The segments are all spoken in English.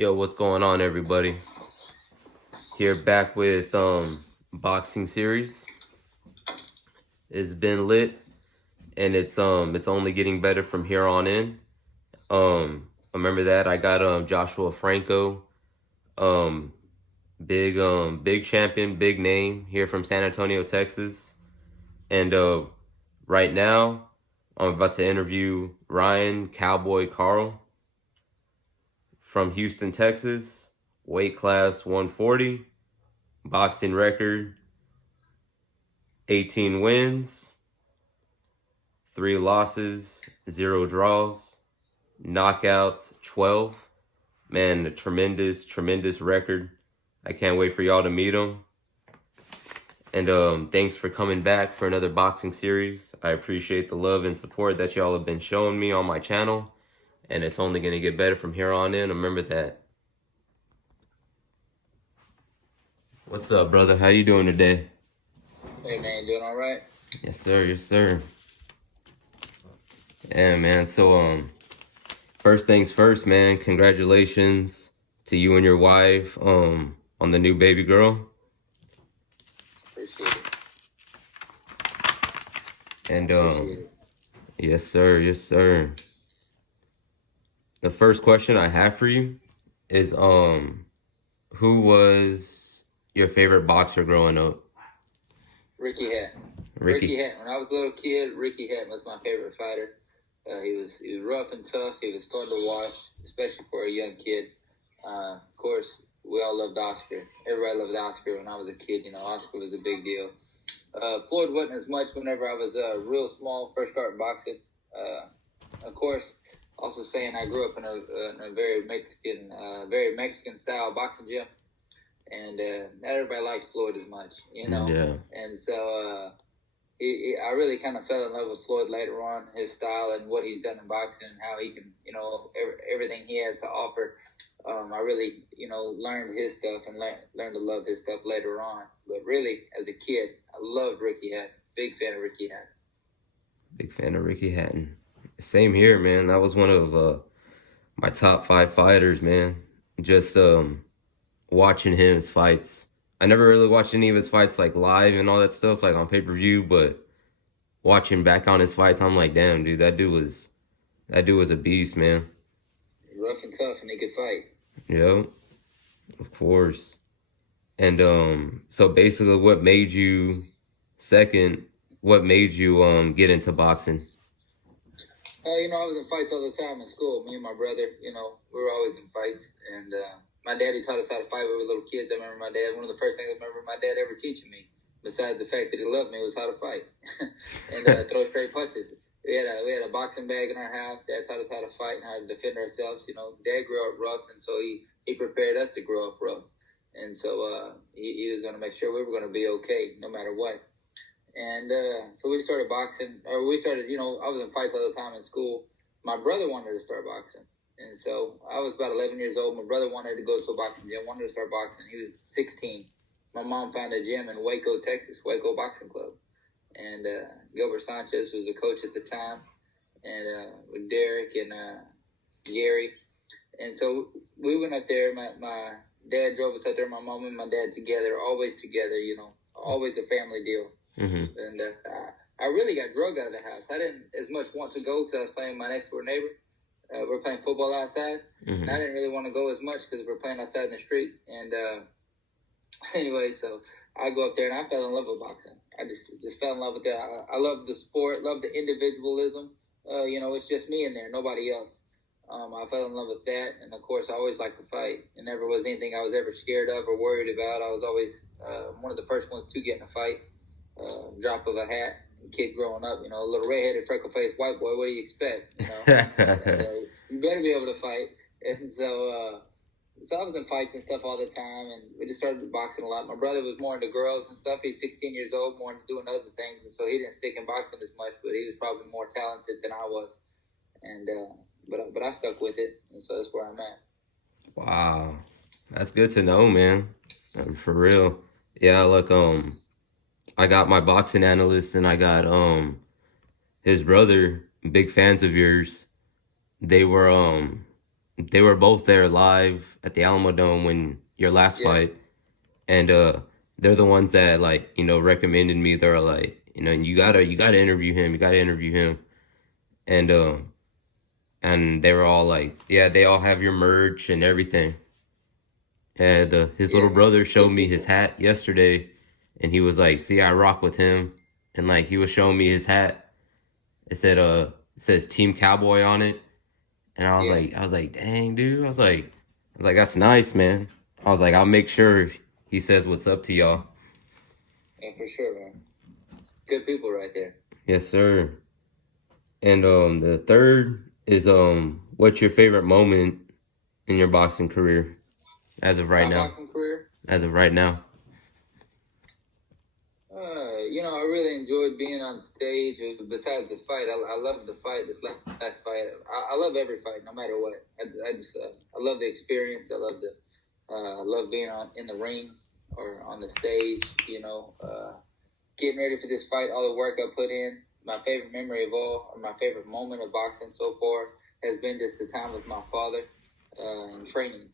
Yo, what's going on, everybody? Here back with boxing series. It's been lit, and it's only getting better from here on in. Remember that I got Joshua Franco, um big champion, big name here from San Antonio, Texas, and right now I'm about to interview Ryan Cowboy Karl from Houston, Texas, weight class 140. Boxing record, 18 wins, 3 losses, 0 draws, knockouts, 12. Man, a tremendous record. I can't wait for y'all to meet him. And thanks for coming back for another boxing series. I appreciate the love and support that y'all have been showing me on my channel. And it's only going to get better from here on in. Remember that. What's up, brother? How you doing today? Hey, man, doing all right? Yes, sir. Yes, sir. Yeah, man. So, first things first, man. Congratulations to you and your wife, on the new baby girl. Appreciate it. And, Appreciate it. yes, sir. Yes, sir. The first question I have for you is, who was your favorite boxer growing up? Ricky Hatton. Ricky Hatton. When I was a little kid, Ricky Hatton was my favorite fighter. He was rough and tough. He was fun to watch, especially for a young kid. Of course, we all loved Oscar. Everybody loved Oscar when I was a kid. You know, Oscar was a big deal. Floyd wasn't as much whenever I was real small, first started boxing. Of course, also saying I grew up in a very Mexican style boxing gym. And not everybody liked Floyd as much, you know? Yeah. And so I really kind of fell in love with Floyd later on, his style and what he's done in boxing and how he can, you know, everything he has to offer. I really, you know, learned his stuff and learned to love his stuff later on. But really, as a kid, I loved Ricky Hatton. Big fan of Ricky Hatton. Big fan of Ricky Hatton. Same here, man. That was one of my top 5 fighters, man. Just watching his fights. I never really watched any of his fights like live and all that stuff, like on pay-per-view, but watching back on his fights, I'm like, damn, dude, that dude was a beast, man. Rough and tough, and he could fight. Yep, of course. And so basically, what made you get into boxing? You know, I was in fights all the time in school. Me and my brother, you know, we were always in fights. And my daddy taught us how to fight when we were little kids. I remember my dad, one of the first things I remember my dad ever teaching me, besides the fact that he loved me, was how to fight and throw straight punches. We had a boxing bag in our house. Dad taught us how to fight and how to defend ourselves. You know, Dad grew up rough, and so he prepared us to grow up rough. And so he was going to make sure we were going to be okay no matter what. And so we started boxing, you know, I was in fights all the time in school. My brother wanted to start boxing. And so I was about 11 years old. My brother wanted to go to a boxing gym, wanted to start boxing. He was 16. My mom found a gym in Waco, Texas, Waco Boxing Club. And Gilbert Sanchez was the coach at the time, and with Derek and Gary. And so we went up there. My dad drove us up there, my mom and my dad together, always together, you know, always a family deal. Mm-hmm. And I really got drug out of the house. I didn't as much want to go because I was playing with my next door neighbor. We're playing football outside, Mm-hmm. and I didn't really want to go as much because we're playing outside in the street. And anyway, so I go up there and I fell in love with boxing. I just fell in love with that. I love the sport, love the individualism. You know, it's just me in there, nobody else. I fell in love with that, and of course, I always liked to fight. It never was anything I was ever scared of or worried about. I was always one of the first ones to get in a fight. Drop of a hat, kid growing up, you know, a little redheaded, freckle-faced white boy. What do you expect? You know, and, you better be able to fight. And so I was in fights and stuff all the time, and we just started boxing a lot. My brother was more into girls and stuff. He's 16 years old, more into doing other things, and so he didn't stick in boxing as much. But he was probably more talented than I was, and but I stuck with it, and so that's where I'm at. Wow, that's good to know, man. For real. Yeah, look, I got my boxing analyst and I got his brother, big fans of yours. They were they were both there live at the Alamo Dome when your last Yeah, fight, and they're the ones that like recommended me. They're like, you gotta interview him. You gotta interview him. And they were all like, yeah, they all have your merch and everything. And his yeah, little man. brother showed Good me his people. hat yesterday, and he was like, "See, I rock with him." And like he was showing me his hat. It says Team Cowboy on it, and Yeah, I was like, "Dang, dude!" I was like, "That's nice, man." I was like, "I'll make sure he says what's up to y'all." yeah, for sure, man. Good people right there. Yes, sir. And the third is what's your favorite moment in your boxing career as of right My now? boxing career. As of right now. I really enjoyed being on stage. Besides the fight, I love the fight. This last fight, I love every fight, no matter what. I love the experience. I love being in the ring or on the stage. Getting ready for this fight, all the work I put in. My favorite memory of all, or my favorite moment of boxing so far, has been just the time with my father and training.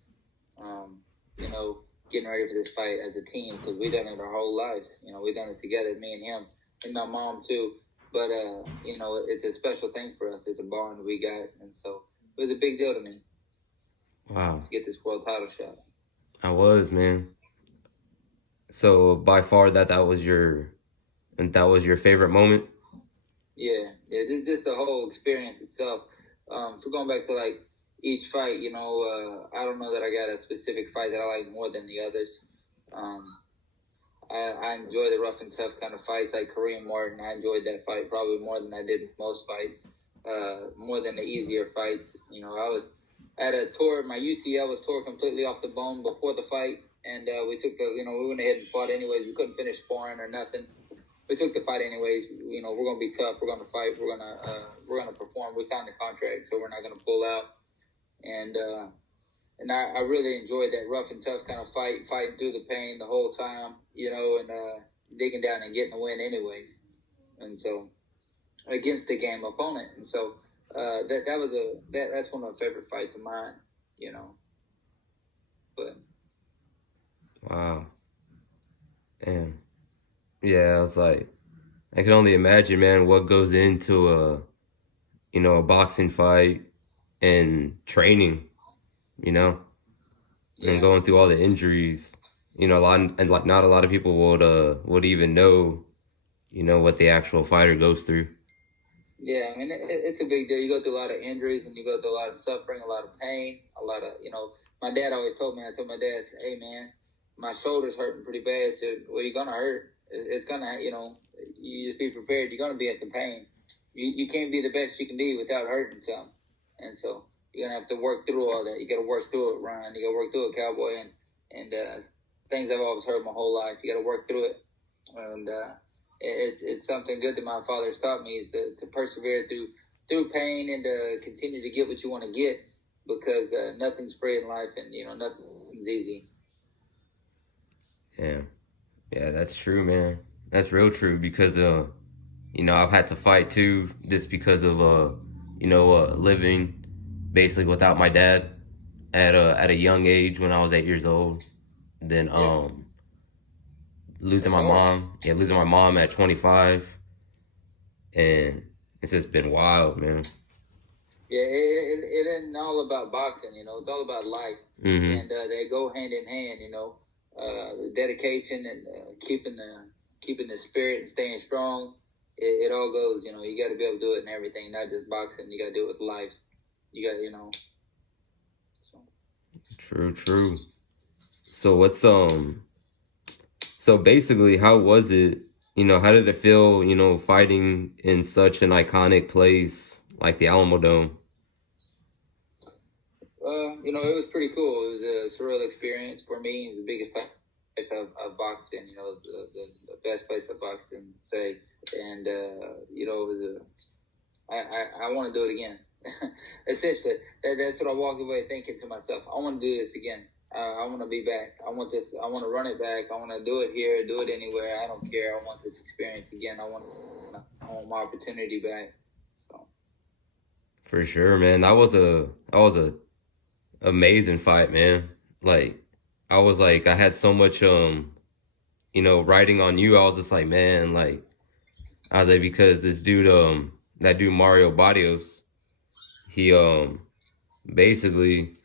Um, you know, Getting ready for this fight as a team because we done it our whole lives. We done it together, me and him, and my mom too. But it's a special thing for us. It's a bond we got, and so it was a big deal to me Wow. to get this world title shot. I was, man. So by far that was your favorite moment? Yeah. Just the whole experience itself. For going back to like each fight, I don't know that I got a specific fight that I like more than the others. Um, I enjoy the rough and tough kind of fights like Korean Martin. I enjoyed that fight probably more than I did most fights, more than the easier fights. I was at a tour. My UCL was tore completely off the bone before the fight, and we went ahead and fought anyways. We couldn't finish sparring or nothing. We took the fight anyways. We're gonna be tough. We're gonna fight. We're gonna perform. We signed the contract, so we're not gonna pull out. And I really enjoyed that rough and tough kind of fighting through the pain the whole time, and digging down and getting the win anyways. And so against the game opponent, and so that's one of my favorite fights of mine, you know. But Wow. Damn. Yeah, I was like, I can only imagine, man, what goes into a boxing fight and training, you know, and yeah, going through all the injuries. A lot, and like not a lot of people would even know, what the actual fighter goes through. yeah. I mean, it's a big deal. You go through a lot of injuries, and you go through a lot of suffering, a lot of pain, a lot of. My dad always told me. I told my dad, "Hey, man, my shoulder's hurting pretty bad. So, well, you're gonna hurt. It's gonna, you just be prepared. You're gonna be in some pain. You can't be the best you can be without hurting some. And so you're gonna have to work through all that. You got to work through it, Ryan. You got to work through it, Cowboy, and things I've always heard my whole life. You got to work through it, and it's something good that my father's taught me is to persevere through pain and to continue to get what you want to get because nothing's free in life, and nothing's easy. Yeah, yeah, that's true, man. That's real true because I've had to fight too, just because of living basically without my dad at a young age when I was 8 years old. Then Yeah, losing that's my hard. mom, yeah, losing my mom at 25, and it's just been wild, man. Yeah, it isn't all about boxing, It's all about life, Hmm. and they go hand in hand, The dedication and keeping the spirit and staying strong. It all goes, You got to be able to do it in everything, not just boxing. You got to do it with life. You got, So. True, true. So so basically, how was it? How did it feel? Fighting in such an iconic place like the Alamo Dome. It was pretty cool. It was a surreal experience for me. It was the biggest place I've boxed in. The best place I've boxed in, say, and it was I want to do it again. Essentially, that's what I walked away thinking to myself. I want to do this again. I want to be back. I want this. I want to run it back. I want to do it here, do it anywhere. I don't care. I want this experience again. I want my opportunity back. So, For sure, man. That was a Amazing fight, man. Like, I was like, I had so much, writing on you. I was just like, man, like, I was like, because this dude, that dude Mario Barrios, he, basically,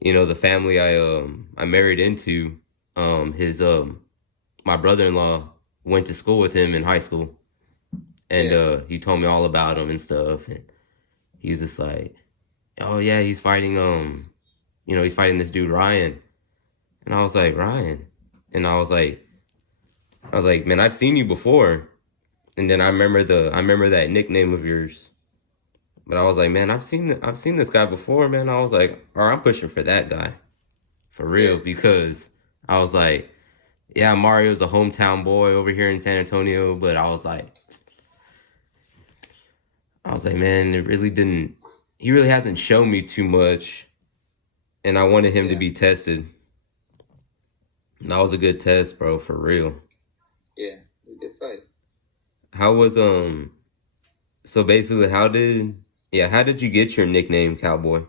the family I married into, his, my brother-in-law went to school with him in high school, and Yeah, he told me all about him and stuff, and he was just like, oh yeah, he's fighting this dude Ryan, and I was like, Ryan, and I was like, man, I've seen you before, and then I remember that nickname of yours, but I was like, man, I've seen this guy before, man. I was like, all right, I'm pushing for that guy for yeah, real because I was like, yeah, Mario's a hometown boy over here in San Antonio, but I was like, man, it really didn't. He really hasn't shown me too much, and I wanted him to yeah, be tested. That was a good test, bro, for real. yeah. We did fight. How was So basically, how did you get your nickname, Cowboy?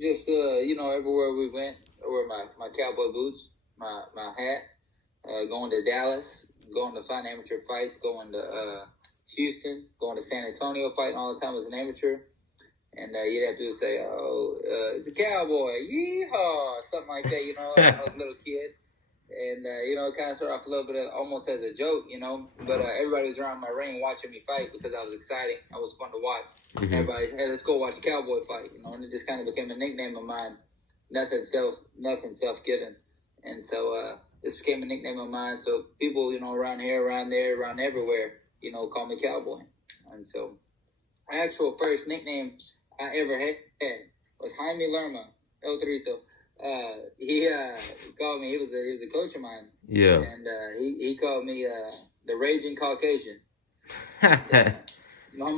Just everywhere we went, I wear my cowboy boots, my hat. Going to Dallas, going to find amateur fights, going to Houston, going to San Antonio, fighting all the time as an amateur. And you'd have to say, "Oh, it's a cowboy, yeehaw," something like that. I was a little kid, and it kind of started off a little bit almost as a joke, But everybody was around my ring watching me fight because I was exciting. I was fun to watch. Mm-hmm. Everybody, hey, let's go watch a cowboy fight, and it just kind of became a nickname of mine. Nothing self given, and so this became a nickname of mine. So people, around here, around there, around everywhere, call me Cowboy. And so, my actual first nickname I ever had was Jaime Lerma, El Torito. He called me. He was a coach of mine. Yeah. And he called me the Raging Caucasian. And, my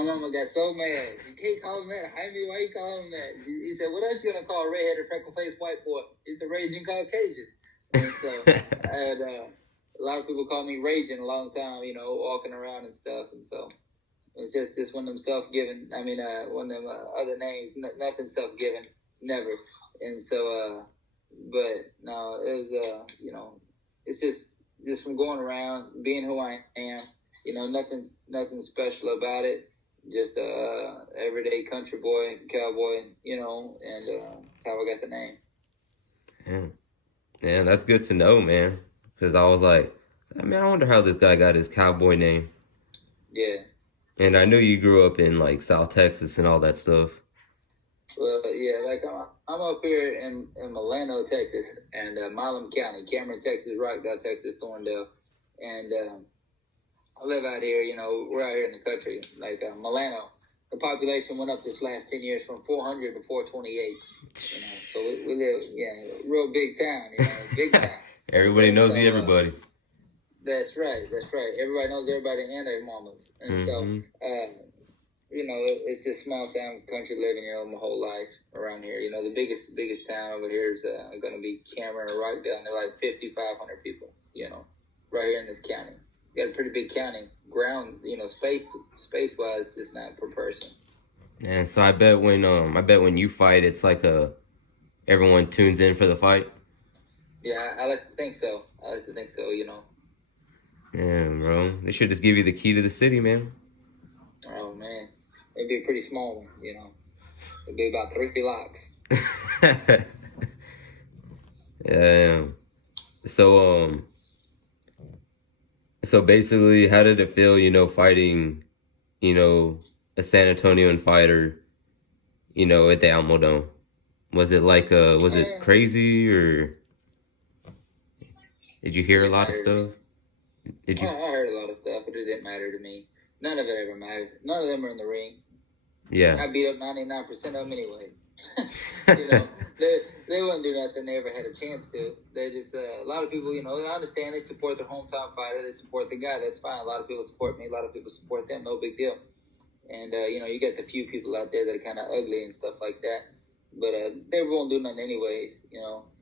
mama got so mad. You can't call him that. Jaime, why you call him that? He said, what else you gonna call a redheaded freckle-faced white boy? He's the Raging Caucasian. And so I had a lot of people call me Raging a long time, walking around and stuff. And so it's just one of them self-given. I mean, one of them other names. Nothing self-given, never. And so, but no, it was it's just from going around, being who I am. Nothing special about it. Just everyday country boy, cowboy, and how I got the name. Yeah, that's good to know, man. Because I was like, man, I wonder how this guy got his cowboy name. Yeah. And I knew you grew up in like South Texas and all that stuff. Well, yeah, like I'm up here in Milano, Texas, and Milam County, Cameron, Texas, Rockdale, Texas, Thorndale, and I live out here. We're out here in the country, like Milano. The population went up this last 10 years from 400 to 428. So we live, real big town, big town. Everybody knows everybody. That's right. Everybody knows everybody and their mamas. And so, it's just small town country living, my whole life around here. The biggest town over here is going to be Cameron or Rockdale, and they're like 5,500 people, right here in this county. Got a pretty big county. Ground, space wise, just not per person. And so I bet when you fight, it's like everyone tunes in for the fight. Yeah, I like to think so. Yeah, bro. They should just give you the key to the city, man. Oh man, it'd be a pretty small one. It'd be about 3 blocks. Yeah. So basically, how did it feel, fighting, a San Antonian fighter, at the Alamo Dome? Was it was it crazy, or did you hear a lot of stuff? I heard a lot of stuff, but it didn't matter to me. None of it ever mattered. None of them are in the ring. Yeah. I beat up 99% of them anyway. They wouldn't do nothing. They ever had a chance to. They just a lot of people, I understand they support their hometown fighter. They support the guy. That's fine. A lot of people support me. A lot of people support them. No big deal. And you get the few people out there that are kind of ugly and stuff like that. But they won't do nothing anyways.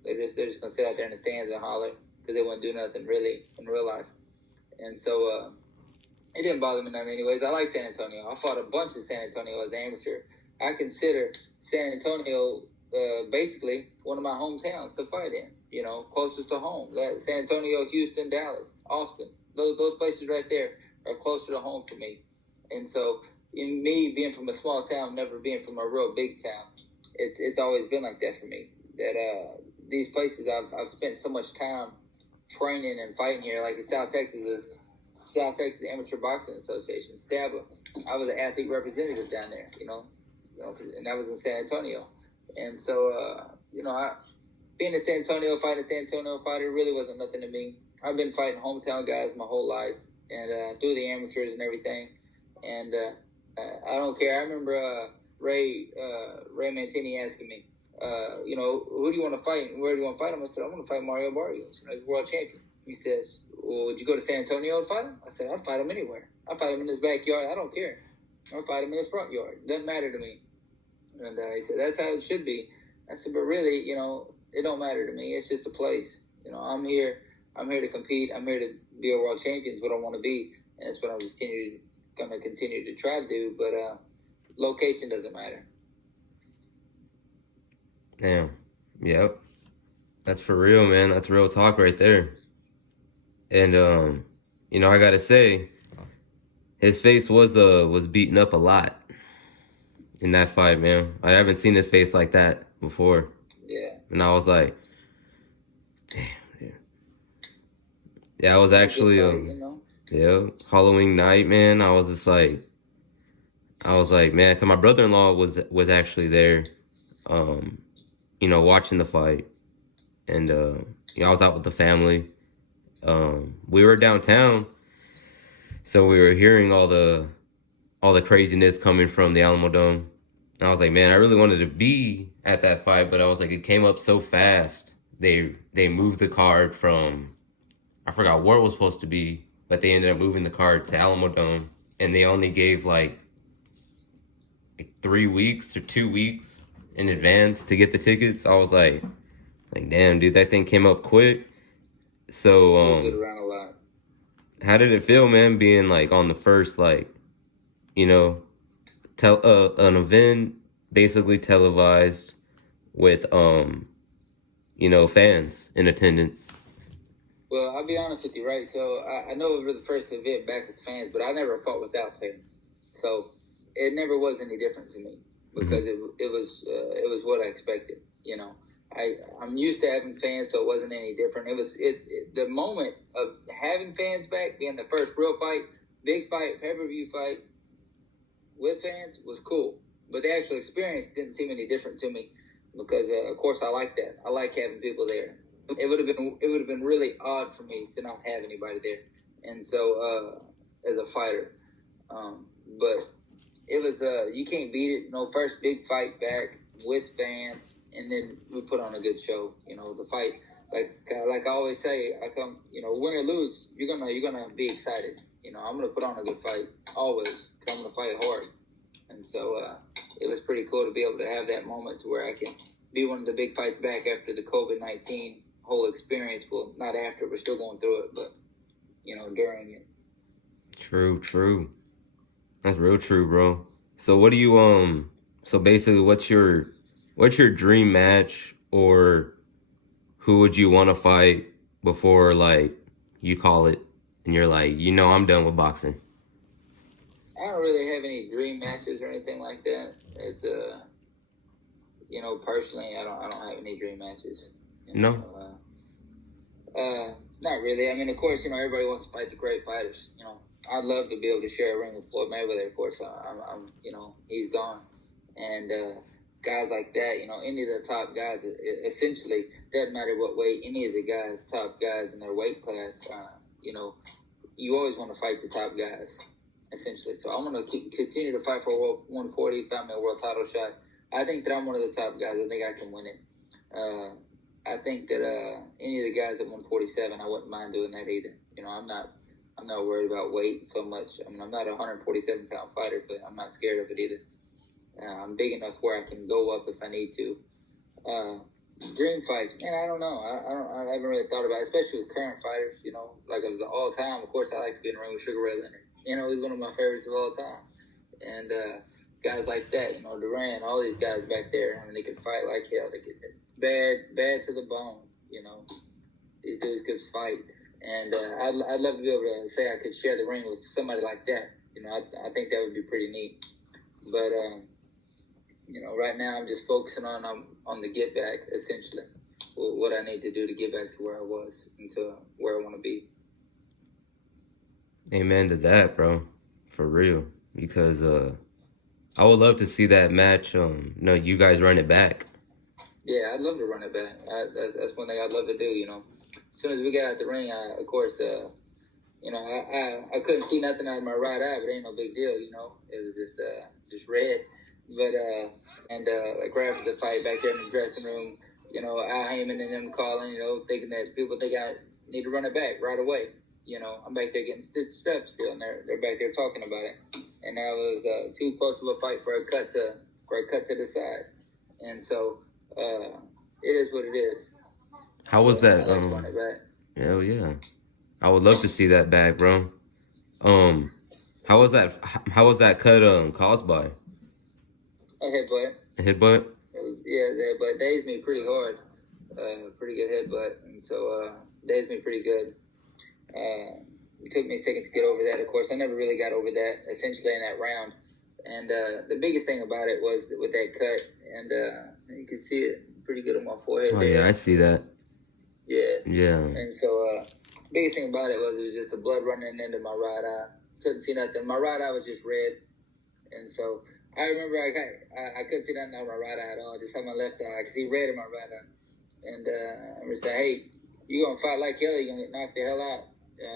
They're just gonna sit out there in the stands and holler because they won't do nothing really in real life. And so it didn't bother me none anyways. I like San Antonio. I fought a bunch in San Antonio as an amateur. I consider San Antonio basically one of my hometowns to fight in. You know, closest to home. That San Antonio, Houston, Dallas, Austin. Those places right there are closer to home for me. And so, in me being from a small town, never being from a real big town, it's always been like that for me. That these places I've spent so much time training and fighting here, like in South Texas, the South Texas Amateur Boxing Association, STABA. I was an athlete representative down there, and that was in San Antonio. And so, being a San Antonio fighter, really wasn't nothing to me. I've been fighting hometown guys my whole life, and through the amateurs and everything. And I don't care. I remember Ray Mancini asking me, who do you want to fight and where do you want to fight him? I said, I want to fight Mario Barrios. He's world champion. He says, well, would you go to San Antonio and fight him? I said, I'd fight him anywhere. I'd fight him in his backyard. I don't care. I'll fight him in his front yard. Doesn't matter to me. And he said, that's how it should be. I said, but really, it don't matter to me. It's just a place. I'm here to compete. I'm here to be a world champion is what I want to be. And that's what I'm going to continue to try to do. But location doesn't matter. Damn. Yep. That's for real, man. That's real talk right there. And, I got to say, his face was beaten up a lot in that fight, man. I haven't seen his face like that before. Yeah. And I was like, damn. Yeah, I was actually, Halloween night, man. I was just like, man, because my brother-in-law was actually there, watching the fight. And, I was out with the family. We were downtown, so we were hearing all the craziness coming from the Alamo Dome. And I was like, man, I really wanted to be at that fight, but I was like, it came up so fast. They moved the card from, I forgot where it was supposed to be, but they ended up moving the card to Alamo Dome, and they only gave like 3 weeks or 2 weeks in advance to get the tickets. I was like, damn, dude, that thing came up quick. So, Moved it around a lot. How did it feel, man, being like on the first, an event basically televised with, fans in attendance? Well, I'll be honest with you, right? So I know we were the first event back with fans, but I never fought without fans. So it never was any different to me because it was what I expected. I'm used to having fans, so it wasn't any different. It's the moment of having fans back, being the first real fight, big fight, pay-per-view fight with fans was cool. But the actual experience didn't seem any different to me because, of course, I like that. I like having people there. It would have been really odd for me to not have anybody there, and so as a fighter, but it was you can't beat it. First big fight back with fans, and then we put on a good show. The fight, like I always say, I come, win or lose, you're gonna be excited. I'm gonna put on a good fight always. 'Cause I'm gonna fight hard, and so it was pretty cool to be able to have that moment to where I can be one of the big fights back after the COVID-19 whole experience. Well, not after, we're still going through it, but during it. True. That's real true, bro. So what do you so basically what's your dream match, or who would you want to fight before you call it and you're like, I'm done with boxing? I don't really have any dream matches or anything like that. It's personally, I don't have any dream matches. No. Not really. I mean, of course, everybody wants to fight the great fighters. I'd love to be able to share a ring with Floyd Mayweather. Of course, I'm he's gone, and guys like that, any of the top guys, essentially doesn't matter what weight, any of the guys, top guys in their weight class, you always want to fight the top guys, essentially. So I'm going to continue to fight for World 140, find me a world title shot. I think that I'm one of the top guys. I think I can win it. I think that any of the guys at 147, I wouldn't mind doing that either. I'm not worried about weight so much. I mean, I'm not a 147-pound fighter, but I'm not scared of it either. I'm big enough where I can go up if I need to. Dream fights, man, I don't know. I haven't really thought about it, especially with current fighters. Like of the all time. Of course, I like to be in the ring with Sugar Ray Leonard. He's one of my favorites of all time. And guys like that, you know, Duran, all these guys back there. I mean, they could fight like hell. They could bad to the bone. You know, these dudes could fight, and I'd love to be able to say I could share the ring with somebody like that. You know, I think that would be pretty neat. But you know, right now I'm just focusing on the get back, essentially, what I need to do to get back to where I was and to where I want to be. Amen to that, bro. For real. Because I would love to see that match. No, you guys run it back. Yeah, I'd love to run it back. That's one thing I'd love to do. You know, as soon as we got out the ring, of course, you know, I couldn't see nothing out of my right eye, but it ain't no big deal. You know, it was just red. But like right after the fight, back there in the dressing room, you know, Al Heyman and them calling, you know, thinking that people think I need to run it back right away. You know, I'm back there getting stitched up still, and they're back there talking about it. And that was too close of a fight for a cut to the side. And so it is what it is. How was that? I like to run it back. Hell yeah, I would love to see that back, bro. How was that? How was that cut? Caused by A headbutt. a headbutt. The headbutt dazed me pretty hard. Pretty good headbutt, and so dazed me pretty good. It took me a second to get over that. Of course, I never really got over that, essentially, in that round. And the biggest thing about it was with that cut, and you can see it pretty good on my forehead. Oh yeah, I see that. Yeah. Yeah. And so biggest thing about it was just the blood running into my right eye. Couldn't see nothing. My right eye was just red. And so I remember I couldn't see nothing out of my right eye at all. I just had my left eye. I could see red in my right eye. And I remember saying, hey, you going to fight like hell or you going to get knocked the hell out?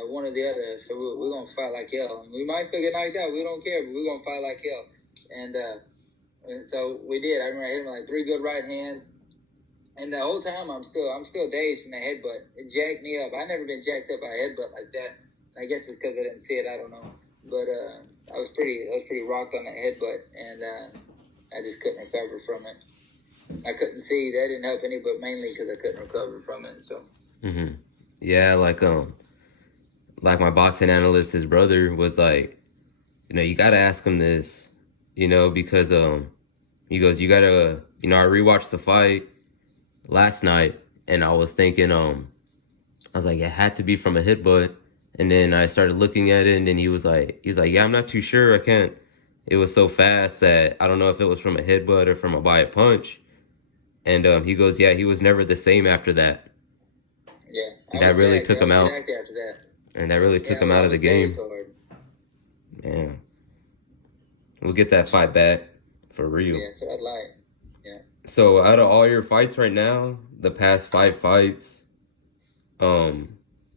One or the other. So we're going to fight like hell. We might still get knocked out. We don't care, but we're going to fight like hell. And so we did. I remember I hit him like 3 good right hands. And the whole time I'm still dazed from the headbutt. It jacked me up. I never been jacked up by a headbutt like that. I guess it's because I didn't see it. I don't know. But I was pretty rocked on that headbutt, and I just couldn't recover from it. I couldn't see. That didn't help any, but mainly because I couldn't recover from it. So. Yeah, like my boxing analyst, his brother was like, you know, you gotta ask him this, you know, because he goes, you gotta, you know, I rewatched the fight last night, and I was thinking, I was like, it had to be from a headbutt. And then I started looking at it, and then he was like, yeah, I'm not too sure. I can't. It was so fast that I don't know if it was from a headbutt or from by a punch. And he goes, yeah, he was never the same after that. Yeah, that really took him out. After that. And that really took him out of the game. Yeah, we'll get that fight back for real. Yeah, so I'd like. Yeah. So out of all your fights right now, the past 5 fights,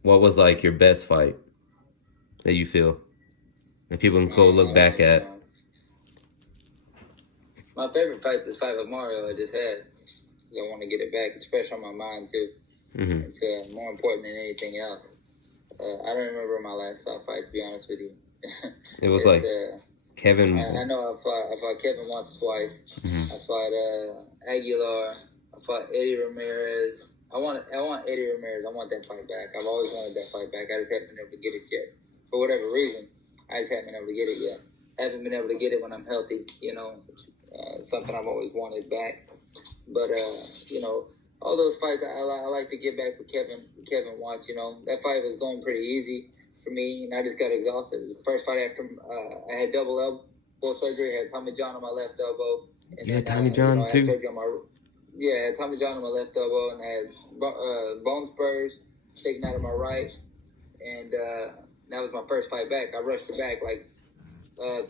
what was like your best fight that you feel that people can go look back at? My favorite fight is this fight with Mario I just had. I want to get it back. It's fresh on my mind too. It's more important than anything else. I don't remember my last 5 fights, to be honest with you. It was like Kevin. I know I fought Kevin once, twice. I fought Aguilar. I fought Eddie Ramirez. I want Eddie Ramirez. I want that fight back. I've always wanted that fight back. I just haven't been able to get it yet. For whatever reason, I just haven't been able to get it yet. I haven't been able to get it when I'm healthy, you know. Something I've always wanted back. But, you know, all those fights, I like to get back with Kevin Watts, you know. That fight was going pretty easy for me, and I just got exhausted. It was the first fight after I had double elbow surgery. I had Tommy John on my left elbow. And yeah, then, Tommy John, I too. had surgery on I had Tommy John on my left elbow, and I had bone spurs taken out of my right. And that was my first fight back. I rushed it back like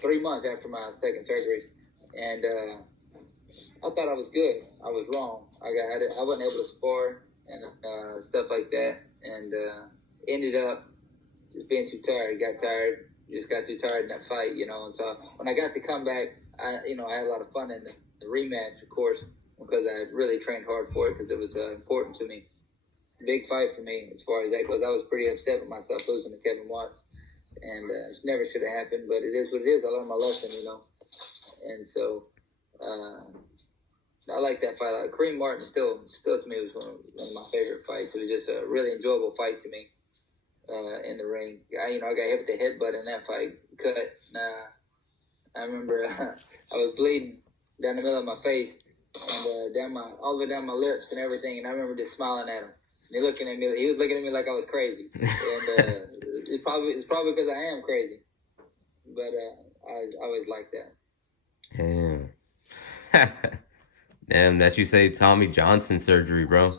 3 months after my second surgeries. And I thought I was good. I was wrong. I wasn't able to spar and stuff like that. And ended up just being too tired. Got tired. Just got too tired in that fight, you know. And so when I got to come back, I had a lot of fun in the rematch, of course, because I really trained hard for it because it was important to me. Big fight for me as far as that goes. I was pretty upset with myself losing to Kevin Watts. And it never should have happened, but it is what it is. I learned my lesson, you know. And so I like that fight. Like, Kareem Martin still to me was one of my favorite fights. It was just a really enjoyable fight to me in the ring. I got hit with the headbutt in that fight. Cut. I remember I was bleeding down the middle of my face and all the way down my lips and everything. And I remember just smiling at him. And he was looking at me like I was crazy. And it's probably because I am crazy. But I always liked that. Damn. Damn, that you say Tommy Johnson surgery, bro.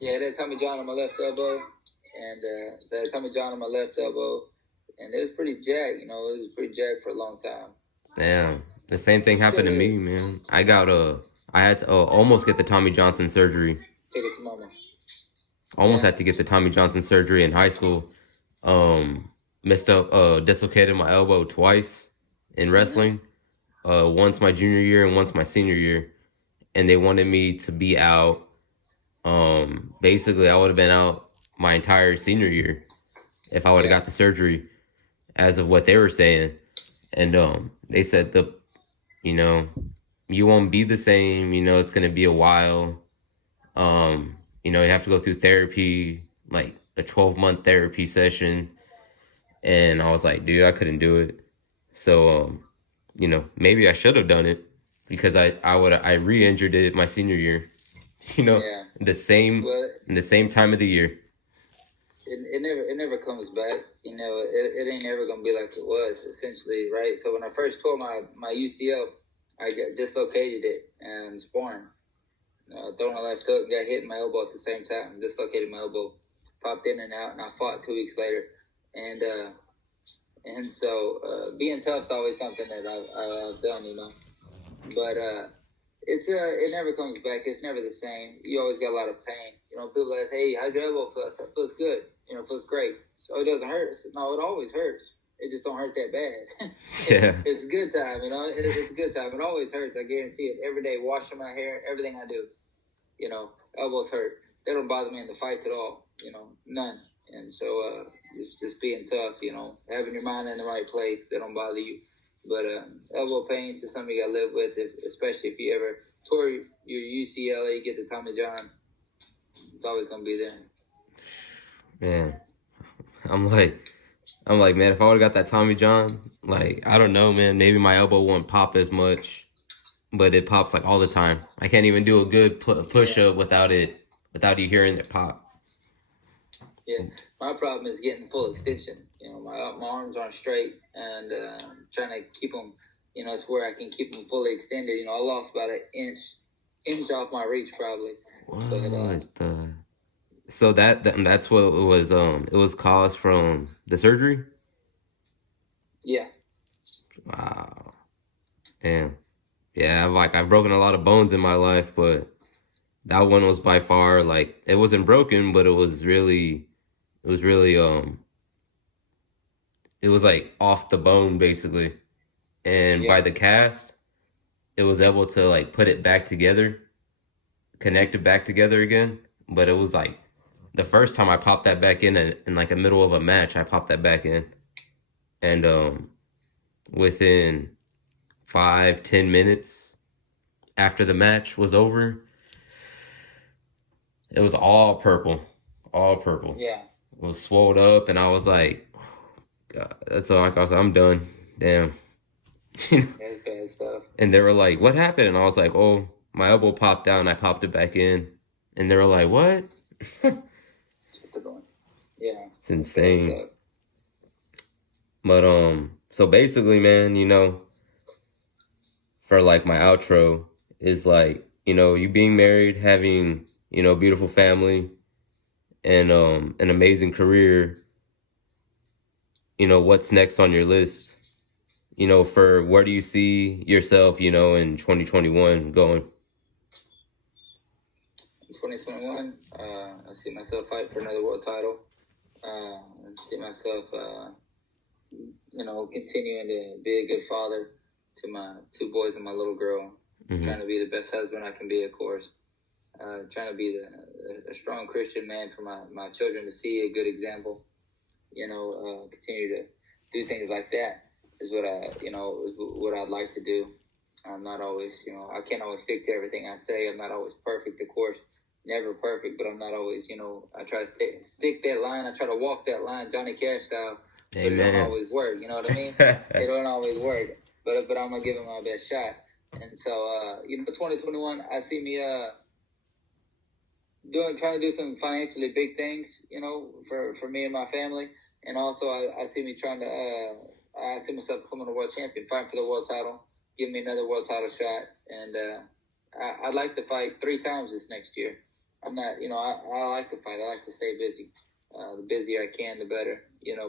Yeah, that Tommy John on my left elbow, and that Tommy John on my left elbow, and it was pretty jacked. It was pretty jacked for a long time. Damn, the same thing happened to me, man. I had to almost get the Tommy Johnson surgery. Take it to mama. Almost had to get the Tommy Johnson surgery in high school. Messed up, dislocated my elbow twice in wrestling. Once my junior year and once my senior year, and they wanted me to be out. Basically, I would have been out my entire senior year if I would have got the surgery, as of what they were saying. And they said you won't be the same. It's gonna be a while. You have to go through therapy, like a 12-month therapy session. And I was like, dude, I couldn't do it. So, maybe I should have done it because I re-injured it my senior year. In the same time of the year. It never comes back. It ain't ever gonna be like it was, essentially, right? So when I first tore my UCL, I got dislocated it and sparring. Throwing a left hook, got hit in my elbow at the same time. Dislocated my elbow, popped in and out, and I fought 2 weeks later. And so being tough is always something that I've done, But it never comes back. It's never the same. You always got a lot of pain. People ask, "Hey, how's your elbow feel?" It feels good. It feels great. So it doesn't hurt. No, it always hurts. It just don't hurt that bad. Yeah. It's a good time. It's a good time. It always hurts. I guarantee it. Every day, washing my hair, everything I do. Elbows hurt. They don't bother me in the fight at all. None. And so just being tough. Having your mind in the right place. They don't bother you. But elbow pain is something you got to live with, especially if you ever tore your UCL, you get the Tommy John. It's always going to be there. Man, I'm like, man, if I would have got that Tommy John, I don't know, man, maybe my elbow won't pop as much, but it pops all the time. I can't even do a good push-up without you hearing it pop. Yeah, my problem is getting full extension. My arms aren't straight, and trying to keep them, to where I can keep them fully extended. I lost about an inch off my reach probably. So that's what it was. It was caused from the surgery. Yeah. Wow. Damn. Yeah, I've broken a lot of bones in my life, but that one was by far it wasn't broken, but it was really it was off the bone basically, and by the cast, it was able to put it back together, connect it back together again. But it was the first time I popped that back in the middle of a match, I popped that back in, and within 5-10 minutes after the match was over, it was all purple. Yeah. It was swelled up, and I was like, God, that's all I was. I'm done. Damn. That's bad stuff. And they were like, "What happened?" And I was like, "Oh, my elbow popped out, and I popped it back in." And they were like, "What?" Yeah. It's insane. But so basically, man, for my outro is you being married, having a beautiful family, and an amazing career. What's next on your list? For where do you see yourself, in 2021 going? In 2021, I see myself fight for another world title. I see myself, continuing to be a good father to my 2 boys and my little girl. Mm-hmm. Trying to be the best husband I can be, of course. Trying to be a strong Christian man for my children to see a good example. Continue to do things like that is what I'd like to do. I'm not always, I can't always stick to everything I say. I'm not always perfect, of course. Never perfect, but I'm not always, I try to stick that line. I try to walk that line, Johnny Cash style. But it don't always work, you know what I mean? It don't always work. but I'm gonna give it my best shot. And so 2021, I see me trying to do some financially big things, for me and my family, and also I see me trying to I see myself becoming a world champion, fighting for the world title, give me another world title shot, and I'd like to fight 3 times this next year. I'm not, I like to fight. I like to stay busy. The busier I can, the better,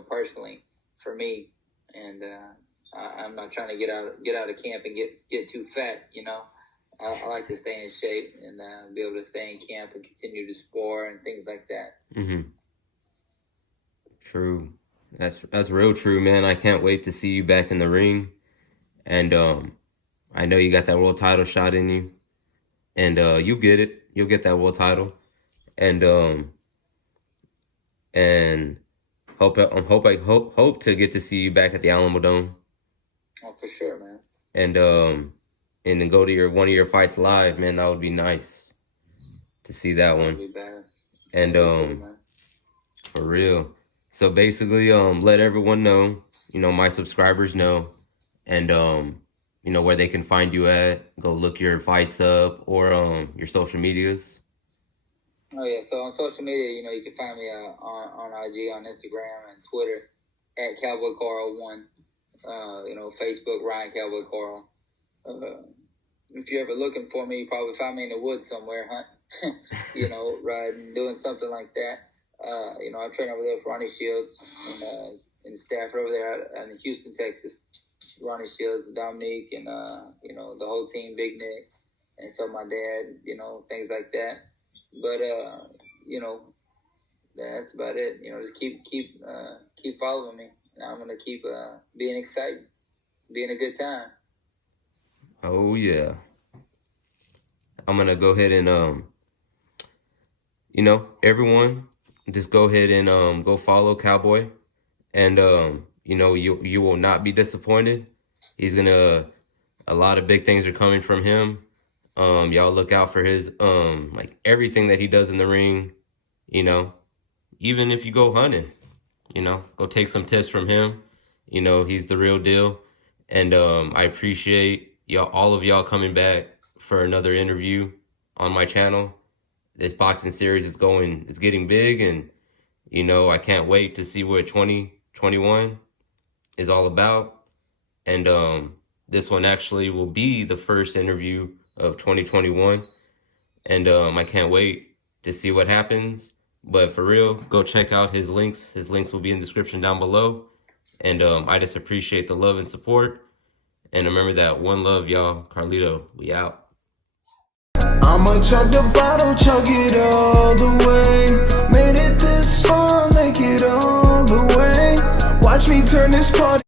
personally for me. And I'm not trying to get out of camp and get too fat, I like to stay in shape and be able to stay in camp and continue to spar and things like that. Mm-hmm. True. That's real true, man. I can't wait to see you back in the ring. And I know you got that world title shot in you. And you get it. You'll get that world title. And hope to get to see you back at the Alamo Dome. Oh, for sure, man. And then go to one of your fights live, man. That would be nice to see that one. Be bad. And for real. So basically, let everyone know, my subscribers know, and where they can find you at. Go look your fights up or your social medias. Oh yeah, so on social media, you can find me on IG, on Instagram, and Twitter at Cowboy Karl1. Facebook Ryan Cowboy Karl. If you're ever looking for me, you probably find me in the woods somewhere, riding, doing something like that. I train over there with Ronnie Shields and Stafford over there in Houston, Texas. Ronnie Shields, Dominique, and the whole team, Big Nick, and so my dad, things like that. But that's about it. Just keep following me. I'm gonna keep being excited, being a good time. Oh yeah. I'm gonna go ahead and everyone just go ahead and go follow Cowboy, and you will not be disappointed. He's a lot of big things are coming from him. Y'all look out for his everything that he does in the ring, even if you go hunting, go take some tips from him. He's the real deal. And I appreciate all of y'all coming back for another interview on my channel. This boxing series it's getting big, and I can't wait to see what 2021 is all about. And this one actually will be the first interview of 2021, and I can't wait to see what happens. But for real, go check out his links. His links will be in the description down below. And I just appreciate the love and support. And remember that one love, y'all. Carlito, we out. I'ma chug the bottle, chug it all the way. Made it this far, make it all the way. Watch me turn this party.